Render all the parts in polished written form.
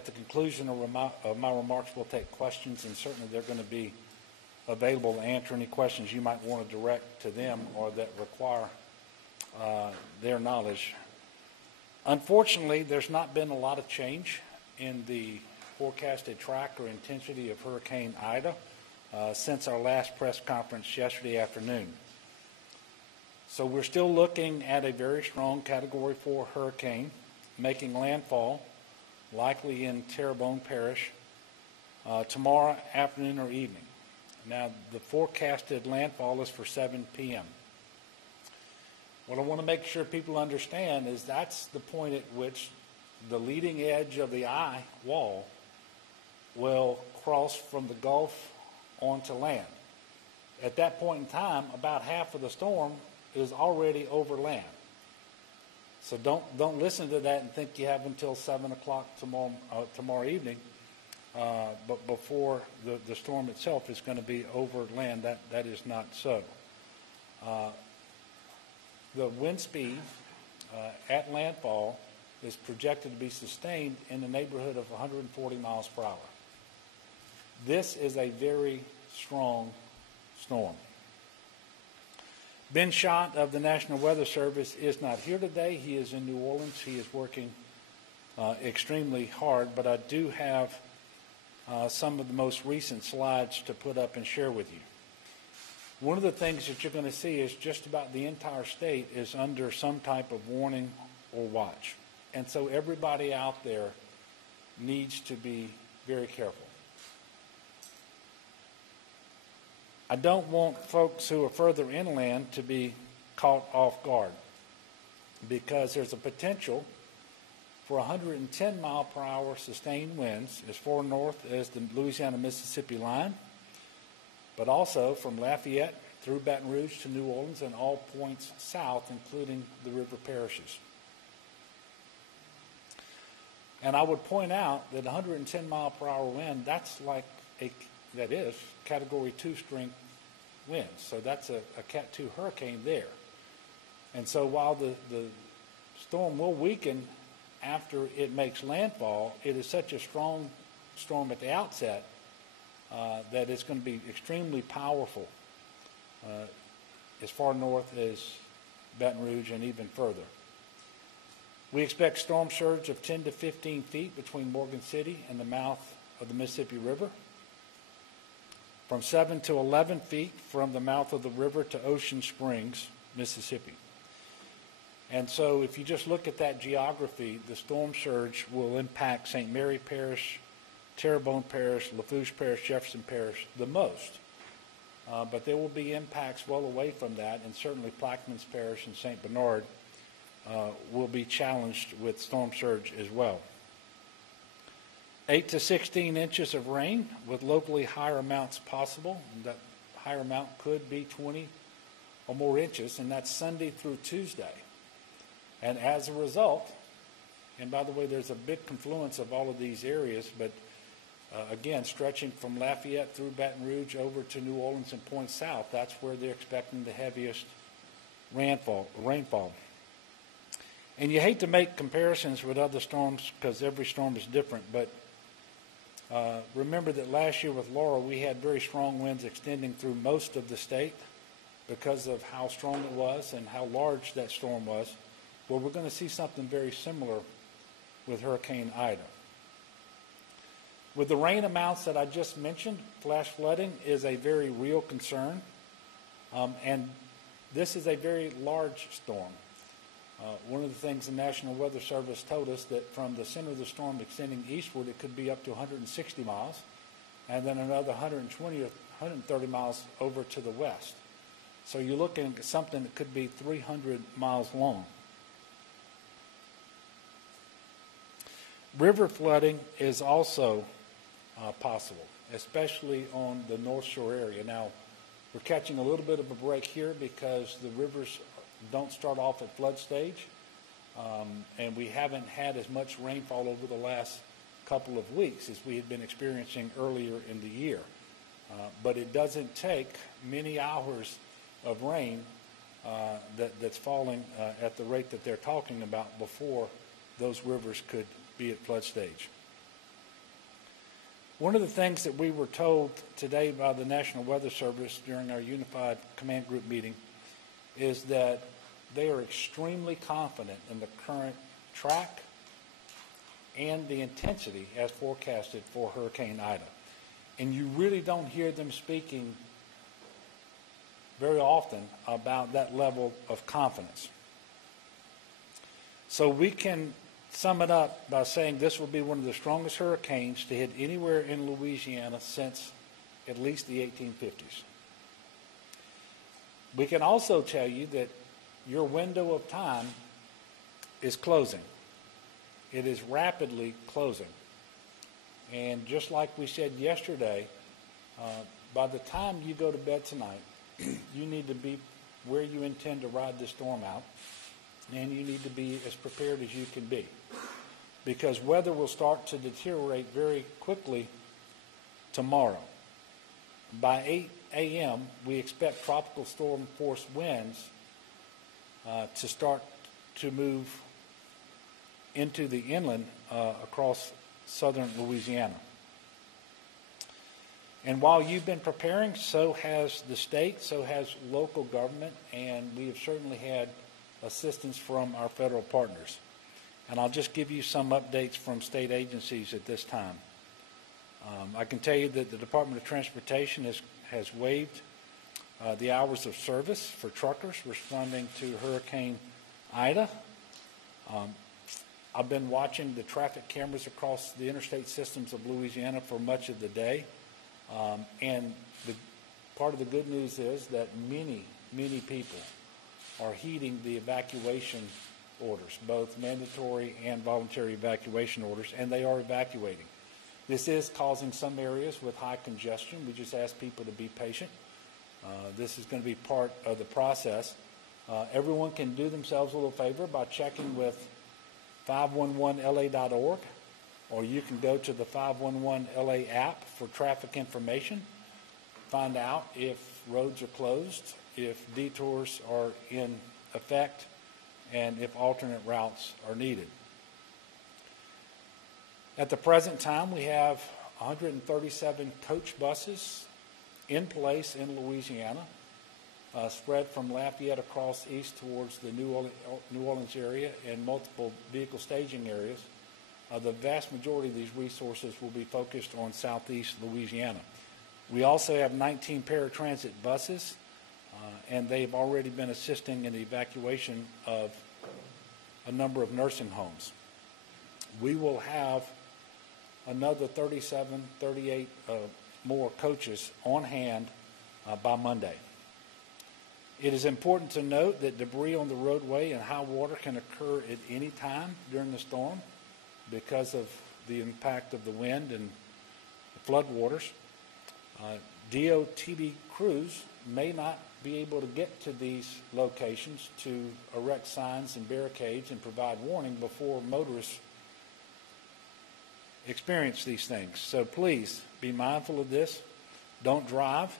at the conclusion of my remarks, we'll take questions, and certainly they're going to be available to answer any questions you might want to direct to them or that require their knowledge. Unfortunately, there's not been a lot of change in the forecasted track or intensity of Hurricane Ida since our last press conference yesterday afternoon. So we're still looking at a very strong Category 4 hurricane making landfall, likely in Terrebonne Parish, tomorrow afternoon or evening. Now, the forecasted landfall is for 7 p.m. What I want to make sure people understand is that's the point at which the leading edge of the eye wall will cross from the Gulf onto land. At that point in time, about half of the storm is already over land. So don't listen to that and think you have until 7 o'clock tomorrow evening, but before the storm itself is going to be over land. That is not so. The wind speed at landfall is projected to be sustained in the neighborhood of 140 miles per hour. This is a very strong storm. Ben Schott of the National Weather Service is not here today. He is in New Orleans. He is working extremely hard, but I do have some of the most recent slides to put up and share with you. One of the things that you're going to see is just about the entire state is under some type of warning or watch. And so everybody out there needs to be very careful. I don't want folks who are further inland to be caught off guard because there's a potential for 110 mile per hour sustained winds as far north as the Louisiana-Mississippi line, but also from Lafayette through Baton Rouge to New Orleans and all points south, including the river parishes. And I would point out that 110 mile per hour wind, that is Category 2 strength winds. So that's a Cat 2 hurricane there. And so while the storm will weaken after it makes landfall, it is such a strong storm at the outset that it's going to be extremely powerful as far north as Baton Rouge and even further. We expect storm surge of 10 to 15 feet between Morgan City and the mouth of the Mississippi River, from 7 to 11 feet from the mouth of the river to Ocean Springs, Mississippi. And so if you just look at that geography, the storm surge will impact St. Mary Parish, Terrebonne Parish, Lafourche Parish, Jefferson Parish the most. But there will be impacts well away from that, and certainly Plaquemines Parish and St. Bernard will be challenged with storm surge as well. 8 to 16 inches of rain with locally higher amounts possible. And that higher amount could be 20 or more inches, and that's Sunday through Tuesday. And as a result, and by the way, there's a big confluence of all of these areas, but again, stretching from Lafayette through Baton Rouge over to New Orleans and points south, that's where they're expecting the heaviest rainfall. And you hate to make comparisons with other storms because every storm is different, but remember that last year with Laura, we had very strong winds extending through most of the state because of how strong it was and how large that storm was. Well, we're going to see something very similar with Hurricane Ida. With the rain amounts that I just mentioned, flash flooding is a very real concern, and this is a very large storm. One of the things the National Weather Service told us that from the center of the storm extending eastward, it could be up to 160 miles, and then another 120 or 130 miles over to the west. So you're looking at something that could be 300 miles long. River flooding is also possible, especially on the North Shore area. Now, we're catching a little bit of a break here because the rivers don't start off at flood stage, and we haven't had as much rainfall over the last couple of weeks as we had been experiencing earlier in the year. But it doesn't take many hours of rain that's falling at the rate that they're talking about before those rivers could be at flood stage. One of the things that we were told today by the National Weather Service during our Unified Command Group meeting is that they are extremely confident in the current track and the intensity as forecasted for Hurricane Ida. And you really don't hear them speaking very often about that level of confidence. So we can sum it up by saying this will be one of the strongest hurricanes to hit anywhere in Louisiana since at least the 1850s. We can also tell you that your window of time is closing. It is rapidly closing. And just like we said yesterday, by the time you go to bed tonight, you need to be where you intend to ride the storm out, and you need to be as prepared as you can be, because weather will start to deteriorate very quickly tomorrow. By 8 a.m., we expect tropical storm force winds to start to move into the inland across southern Louisiana. And while you've been preparing, so has the state, so has local government, and we have certainly had assistance from our federal partners. And I'll just give you some updates from state agencies at this time. I can tell you that the Department of Transportation has waived the hours of service for truckers responding to Hurricane Ida. I've been watching the traffic cameras across the interstate systems of Louisiana for much of the day. And part of the good news is that many people are heeding the evacuation orders, both mandatory and voluntary evacuation orders, and they are evacuating. This is causing some areas with high congestion. We just ask people to be patient. This is going to be part of the process. Everyone can do themselves a little favor by checking with 511la.org, or you can go to the 511LA app for traffic information, find out if roads are closed, if detours are in effect, and if alternate routes are needed. At the present time, we have 137 coach buses in place in Louisiana, spread from Lafayette across east towards the New Orleans area and multiple vehicle staging areas. The vast majority of these resources will be focused on southeast Louisiana. We also have 19 paratransit buses, and they've already been assisting in the evacuation of a number of nursing homes. We will have another 38 more coaches on hand by Monday. It is important to note that debris on the roadway and high water can occur at any time during the storm because of the impact of the wind and the floodwaters. DOTD crews may not be able to get to these locations to erect signs and barricades and provide warning before motorists experience these things. So please be mindful of this. Don't drive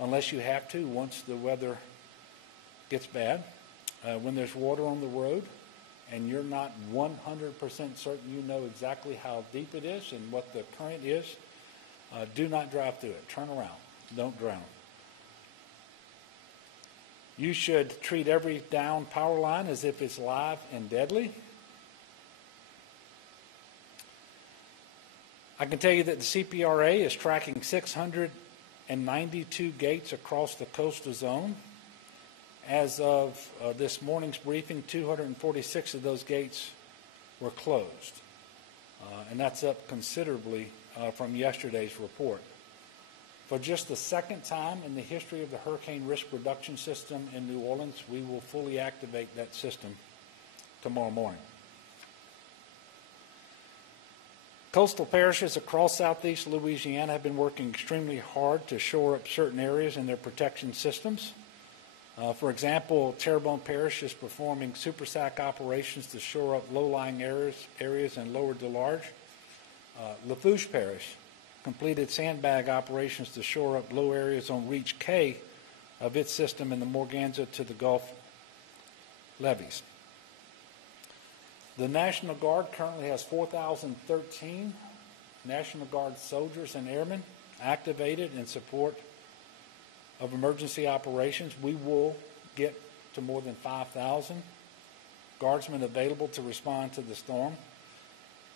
unless you have to once the weather gets bad. When there's water on the road and you're not 100% certain you know exactly how deep it is and what the current is, do not drive through it. Turn around. Don't drown. You should treat every down power line as if it's live and deadly. I can tell you that the CPRA is tracking 692 gates across the coastal zone. As of this morning's briefing, 246 of those gates were closed. And that's up considerably from yesterday's report. For just the second time in the history of the Hurricane Risk Reduction System in New Orleans, we will fully activate that system tomorrow morning. Coastal parishes across southeast Louisiana have been working extremely hard to shore up certain areas in their protection systems. For example, Terrebonne Parish is performing super SAC operations to shore up low-lying areas in Lower DeLarge. Lafourche Parish completed sandbag operations to shore up low areas on Reach K of its system in the Morganza to the Gulf levees. The National Guard currently has 4,013 National Guard soldiers and airmen activated in support of emergency operations. We will get to more than 5,000 guardsmen available to respond to the storm.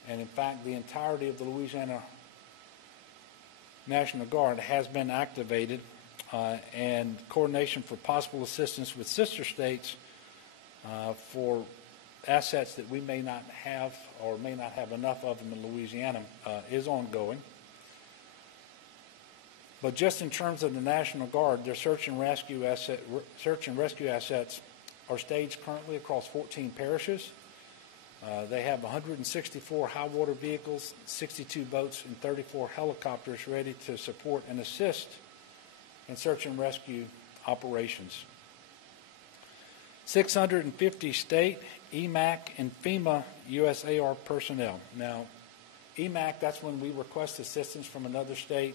And in fact, the entirety of the Louisiana National Guard has been activated, and coordination for possible assistance with sister states for assets that we may not have or may not have enough of them in Louisiana is ongoing. But just in terms of the National Guard, their search and rescue assets are staged currently across 14 parishes. They have 164 high water vehicles, 62 boats, and 34 helicopters ready to support and assist in search and rescue operations. 650 state, EMAC, and FEMA USAR personnel. Now, EMAC, that's when we request assistance from another state.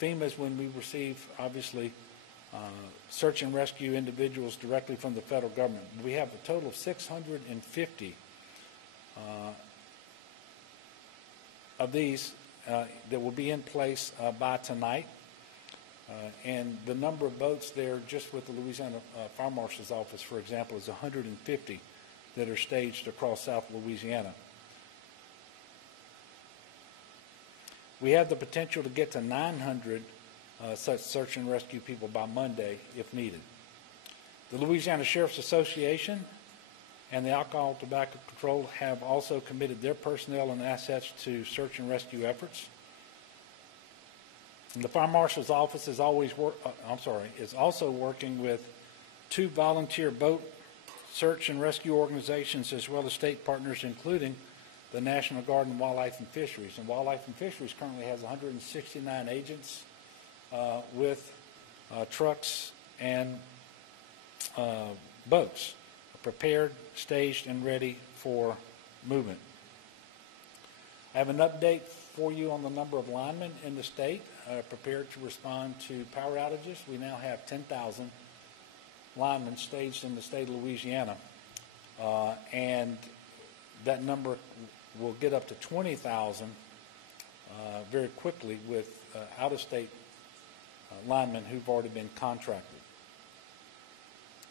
FEMA is when we receive, obviously, search and rescue individuals directly from the federal government. We have a total of 650 of these that will be in place by tonight. And the number of boats there, just with the Louisiana Fire Marshal's Office, for example, is 150 that are staged across South Louisiana. We have the potential to get to 900 such search and rescue people by Monday if needed. The Louisiana Sheriff's Association and the Alcohol Tobacco Control have also committed their personnel and assets to search and rescue efforts. And the Fire Marshal's Office is also working with 2 volunteer boat search and rescue organizations as well as state partners, including the National Guard and Wildlife and Fisheries. And Wildlife and Fisheries currently has 169 agents with trucks and boats prepared, staged, and ready for movement. I have an update for you on the number of linemen in the state prepared to respond to power outages. We now have 10,000 linemen staged in the state of Louisiana, and that number will get up to 20,000 very quickly with out-of-state linemen who've already been contracted.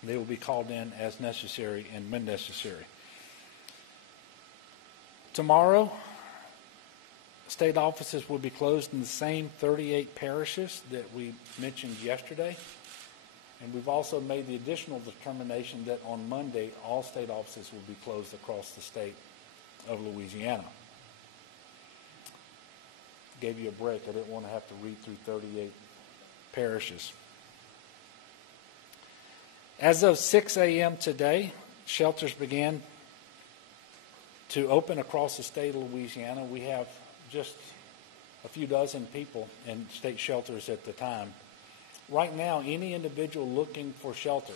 They will be called in as necessary and when necessary. Tomorrow, state offices will be closed in the same 38 parishes that we mentioned yesterday. And we've also made the additional determination that on Monday, all state offices will be closed across the state of Louisiana. Gave you a break. I didn't want to have to read through 38 parishes. As of 6 a.m. today, shelters began to open across the state of Louisiana. We have just a few dozen people in state shelters at the time. Right now, any individual looking for shelter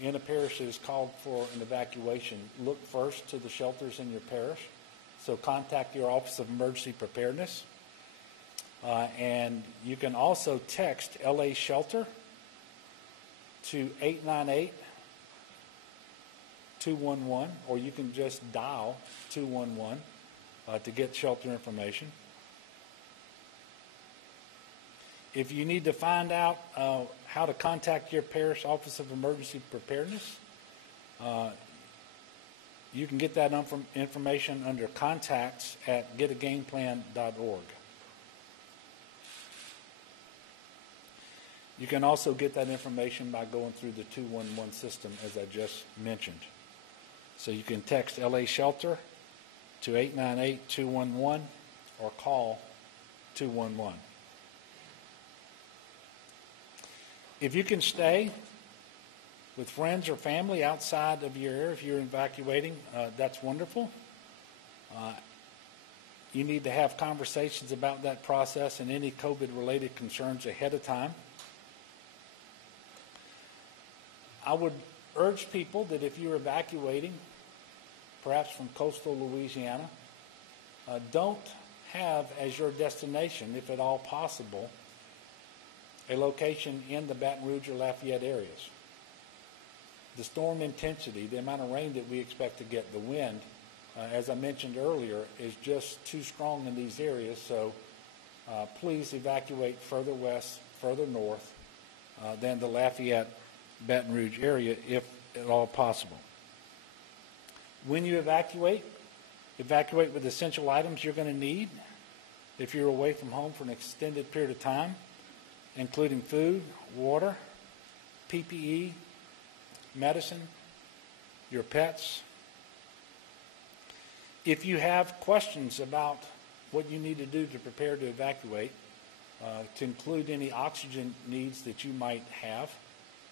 in a parish that is called for an evacuation, look first to the shelters in your parish. So contact your Office of Emergency Preparedness. And you can also text LA Shelter to 898-211, or you can just dial 211 to get shelter information. If you need to find out how to contact your parish Office of Emergency Preparedness, you can get that information under contacts at getagameplan.org. You can also get that information by going through the 211 system, as I just mentioned. So you can text LA Shelter to 898-211 or call 211. If you can stay with friends or family outside of your area, if you're evacuating, that's wonderful. You need to have conversations about that process and any COVID-related concerns ahead of time. I would urge people that if you're evacuating, perhaps from coastal Louisiana, don't have as your destination, if at all possible, a location in the Baton Rouge or Lafayette areas. The storm intensity, the amount of rain that we expect to get, the wind, as I mentioned earlier, is just too strong in these areas. So please evacuate further west, further north than the Lafayette, Baton Rouge area if at all possible. When you evacuate with essential items you're going to need if you're away from home for an extended period of time, including food, water, PPE, medicine, your pets. If you have questions about what you need to do to prepare to evacuate, to include any oxygen needs that you might have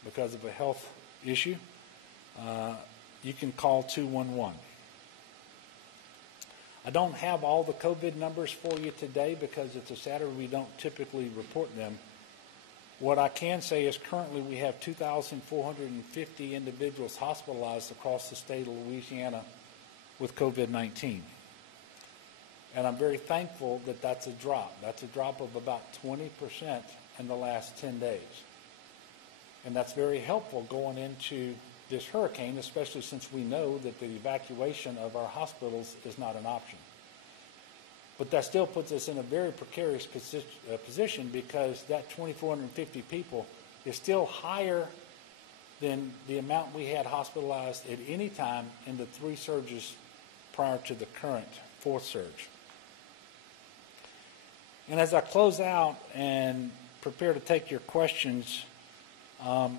because of a health issue, you can call 211. I don't have all the COVID numbers for you today because it's a Saturday. We don't typically report them. What I can say is currently we have 2,450 individuals hospitalized across the state of Louisiana with COVID-19. And I'm very thankful that that's a drop. That's a drop of about 20% in the last 10 days. And that's very helpful going into this hurricane, especially since we know that the evacuation of our hospitals is not an option. But that still puts us in a very precarious position because that 2,450 people is still higher than the amount we had hospitalized at any time in the 3 surges prior to the current 4th surge. And as I close out and prepare to take your questions, I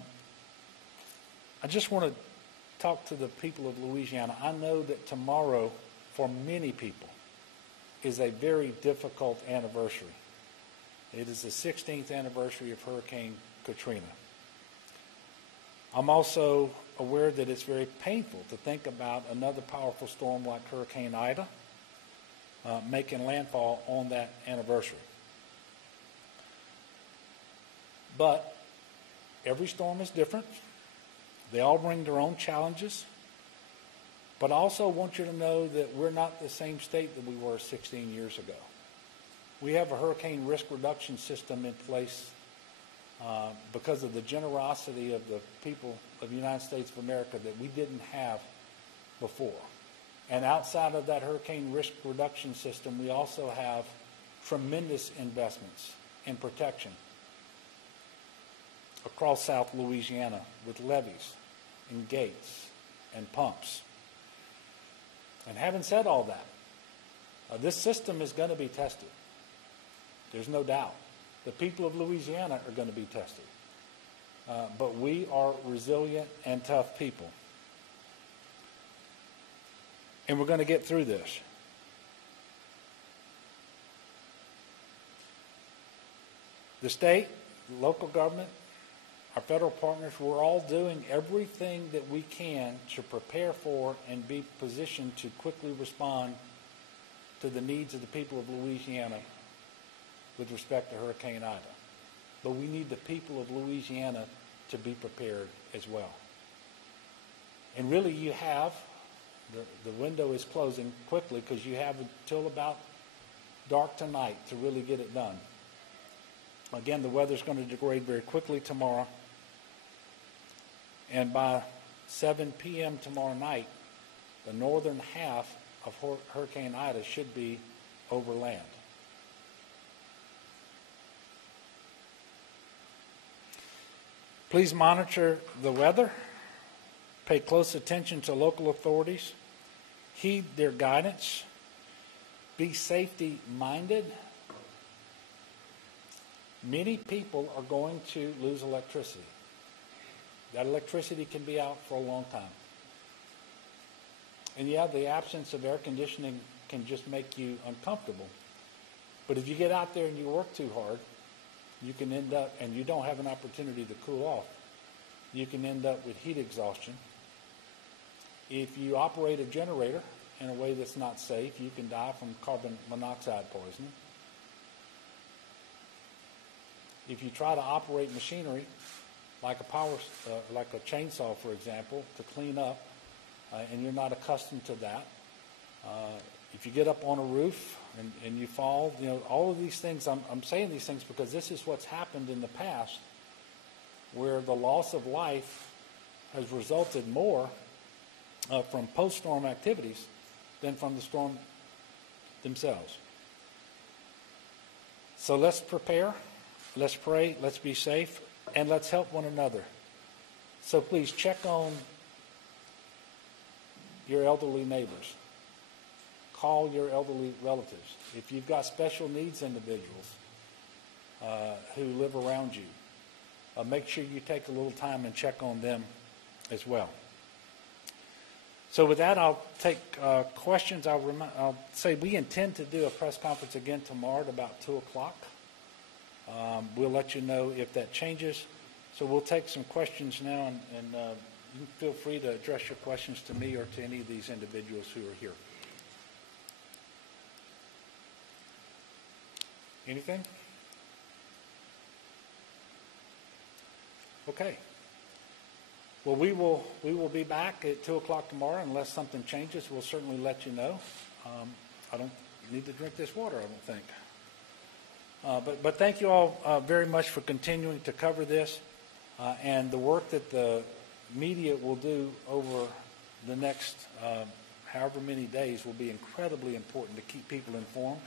just want to talk to the people of Louisiana. I know that tomorrow, for many people, is a very difficult anniversary. It is the 16th anniversary of Hurricane Katrina. I'm also aware that it's very painful to think about another powerful storm like Hurricane Ida making landfall on that anniversary. But every storm is different. They all bring their own challenges. But I also want you to know that we're not the same state that we were 16 years ago. We have a hurricane risk reduction system in place because of the generosity of the people of the United States of America that we didn't have before. And outside of that hurricane risk reduction system, we also have tremendous investments in protection across South Louisiana with levees and gates and pumps. And having said all that, this system is going to be tested. There's no doubt. The people of Louisiana are going to be tested. But we are resilient and tough people. And we're going to get through this. The state, the local government, our federal partners, we're all doing everything that we can to prepare for and be positioned to quickly respond to the needs of the people of Louisiana with respect to Hurricane Ida. But we need the people of Louisiana to be prepared as well. And really you have, the window is closing quickly because you have until about dark tonight to really get it done. Again, the weather's going to degrade very quickly tomorrow. And by 7 p.m. tomorrow night, the northern half of Hurricane Ida should be over land. Please monitor the weather. Pay close attention to local authorities. Heed their guidance. Be safety-minded. Many people are going to lose electricity. That electricity can be out for a long time. And yeah, the absence of air conditioning can just make you uncomfortable. But if you get out there and you work too hard, you can end up, and you don't have an opportunity to cool off, you can end up with heat exhaustion. If you operate a generator in a way that's not safe, you can die from carbon monoxide poisoning. If you try to operate machinery like a chainsaw, for example, to clean up, and you're not accustomed to that, if you get up on a roof and you fall, all of these things, I'm saying these things because this is what's happened in the past, where the loss of life has resulted more from post-storm activities than from the storm themselves. So let's prepare, let's pray, let's be safe, and let's help one another. So please check on your elderly neighbors. Call your elderly relatives. If you've got special needs individuals who live around you, make sure you take a little time and check on them as well. So with that, I'll take questions. I'll say we intend to do a press conference again tomorrow at about 2 o'clock. We'll let you know if that changes. So we'll take some questions now, and you feel free to address your questions to me or to any of these individuals who are here. Anything? Okay. Well, we will be back at 2 o'clock tomorrow. Unless something changes, we'll certainly let you know. I don't need to drink this water, I don't think. But thank you all very much for continuing to cover this. And the work that the media will do over the next however many days will be incredibly important to keep people informed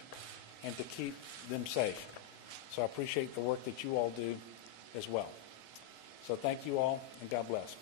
and to keep them safe. So I appreciate the work that you all do as well. So thank you all, and God bless.